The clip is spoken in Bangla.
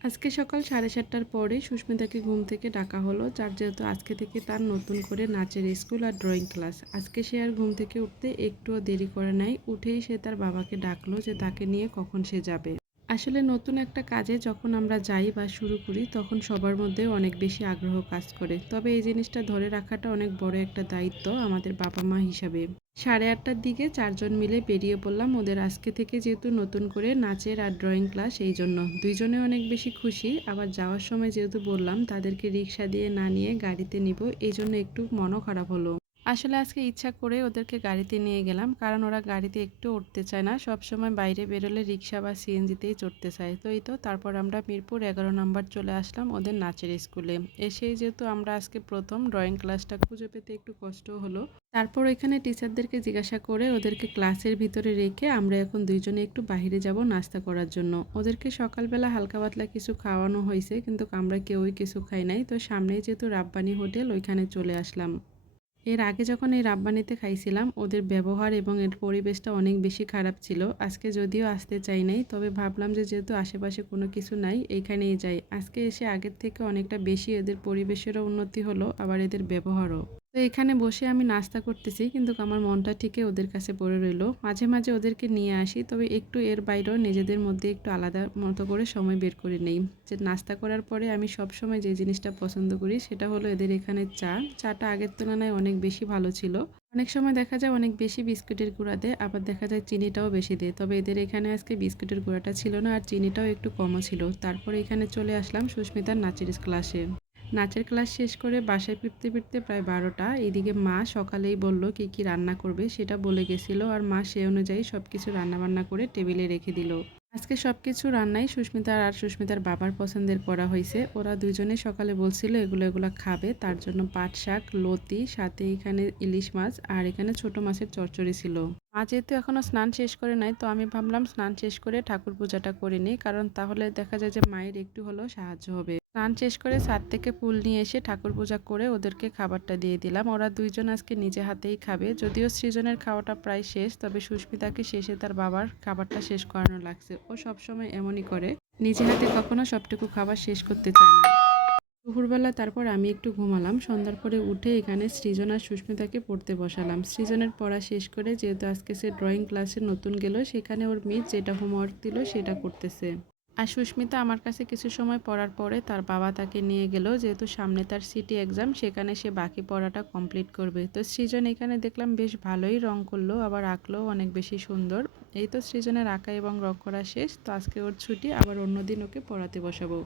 আজকে সকাল সাড়ে সাতটার পরে সুস্মিতাকে ঘুম থেকে ডাকা হলো। যার যেহেতু আজকে থেকে তার নতুন করে নাচের স্কুল আর ড্রয়িং ক্লাস। আজকে সে আর ঘুম থেকে উঠতে একটুও দেরি করে নাই। উঠেই সে তার বাবাকে ডাকলো যে তাকে নিয়ে কখন সে যাবে। আসলে নতুন একটা কাজে যখন আমরা যাই বা শুরু করি, তখন সবার মধ্যে অনেক বেশি আগ্রহ কাজ করে। তবে এই জিনিসটা ধরে রাখাটা অনেক বড় একটা দায়িত্ব আমাদের বাবা মা হিসাবে। সাড়ে আটটার দিকে চারজন মিলে বেরিয়ে পড়লাম ওদের আজকে থেকে যেহেতু নতুন করে নাচের আর ড্রয়িং ক্লাস, এই জন্য। দুইজনে অনেক বেশি খুশি, আবার যাওয়ার সময় যেহেতু বললাম, তাদেরকে রিক্সা দিয়ে না নিয়ে গাড়িতে নিব, এই জন্য একটু মনও খারাপ হলো। আসলে আজকে ইচ্ছা করে ওদেরকে গাড়িতে নিয়ে গেলাম। কারণ ওরা গাড়িতে একটু উঠতে চায় না। সব সময় বাইরে বেরোলে রিক্সা বা সিএনজিতেই চড়তে চায়। তো এই তো, তারপর আমরা মিরপুর এগারো নম্বর চলে আসলাম ওদের নাচের স্কুলে। এসেই যেহেতু আমরা আজকে প্রথম ড্রয়িং ক্লাসটা খুঁজে পেতে একটু কষ্ট হলো। তারপর এখানে টিচারদেরকে জিজ্ঞাসা করে ওদেরকে ক্লাসের ভিতরে রেখে আমরা এখন দুইজনে একটু বাইরে যাব নাস্তা করার জন্য। ওদেরকে সকালবেলা হালকা পাতলা কিছু খাওয়ানো হয়েছে, কিন্তু আমরা কেউই কিছু খাই নাই। তো সামনেই যেহেতু রাব্বানি হোটেল, ওইখানে চলে আসলাম। এর আগে যখন এই রাব্বানিতে খাইছিলাম, ওদের ব্যবহার এবং এর পরিবেশটা অনেক বেশি খারাপ ছিল। আজকে যদিও আসতে চাই নাই, তবে ভাবলাম যে যেহেতু আশেপাশে কোনো কিছু নাই এইখানেই যাই। আজকে এসে আগের থেকে অনেকটা বেশি এদের পরিবেশেরও উন্নতি হলো, আবার এদের ব্যবহারও। তো এখানে বসে আমি নাস্তা করতেছি, কিন্তু আমার মনটা ঠিকই ওদের কাছে পড়ে রইল। মাঝে মাঝে ওদেরকে নিয়ে আসি, তবে একটু এর বাইরেও নিজেদের মধ্যে একটু আলাদা মতো করে সময় বের করে নেই। যে নাস্তা করার পরে আমি সব সময় যে জিনিসটা পছন্দ করি, সেটা হলো এদের এখানে চা। চাটা আগের তুলনায় অনেক বেশি ভালো ছিল। অনেক সময় দেখা যায় অনেক বেশি বিস্কুটের গুঁড়া দেয়, আবার দেখা যায় চিনিটাও বেশি দেয়। তবে এদের এখানে আজকে বিস্কুটের গুঁড়াটা ছিল না, আর চিনিটাও একটু কমও ছিল। তারপরে এখানে চলে আসলাম সুস্মিতার নাচের ক্লাসে। নাচের ক্লাস শেষ করে বাসায় ফিরতে ফিরতে প্রায় বারোটা। এদিকে মা সকালেই বলল, কি কি রান্না করবে? সেটা বলে গেছিল। আর মা সে অনুযায়ী সব কিছু রান্নাবান্না করে টেবিলে রেখে দিল। আজকে সব কিছু রান্নাই সুস্মিতার আর সুস্মিতার বাবার পছন্দের করা হয়েছে ওরা দুজনে সকালে বলছিল, এগুলো এগুলো খাবে। তার জন্য পাট শাক, লতি, সাথে এখানে ইলিশ মাছ আর এখানে ছোট মাছের চচ্চড়ি ছিল। মা যেহেতু এখনও স্নান শেষ করে নাই, তো আমি ভাবলাম স্নান শেষ করে ঠাকুর পূজাটা করে নিই, কারণ তাহলে দেখা যায় যে মায়ের একটু হলেও সাহায্য হবে। স্নান শেষ করে ছাদ থেকে ফুল নিয়ে এসে ঠাকুর পূজা করে ওদেরকে খাবারটা দিয়ে দিলাম। ওরা দুইজন আজকে নিজে হাতেই খাবে। যদিও সৃজনের খাওয়াটা প্রায় শেষ, তবে সুস্মিতাকে শেষে তার বাবার খাবারটা শেষ করানো লাগছে। ও সবসময় এমনই করে। নিজে হাতে কখনো সবটুকু খাবার শেষ করতে চায় না। দুপুরবেলা তারপর আমি একটু ঘুমালাম। সন্ধ্যার পরে উঠে এখানে সৃজন আর সুস্মিতাকে পড়তে বসালাম। সৃজনের পড়া শেষ করে যেহেতু আজকে সে ড্রয়িং ক্লাসে নতুন গেল, সেখানে ওর মিস যেটা হোমওয়ার্ক দিল সেটা করতেছে। আর সুস্মিতা আমার কাছে কিছু সময় পড়ার পরে তার বাবা তাকে নিয়ে গেল, যেহেতু সামনে তার সিটি এক্সাম, সেখানে সে বাকি পড়াটা কমপ্লিট করবে। তো সৃজন এখানে দেখলাম বেশ ভালোই রং করল, আবার আঁকলেও অনেক বেশি সুন্দর। এই তো সৃজনের আঁকা এবং রং করা শেষ, তো আজকে ওর ছুটি, আবার অন্যদিন ওকে পড়াতে বসাবো।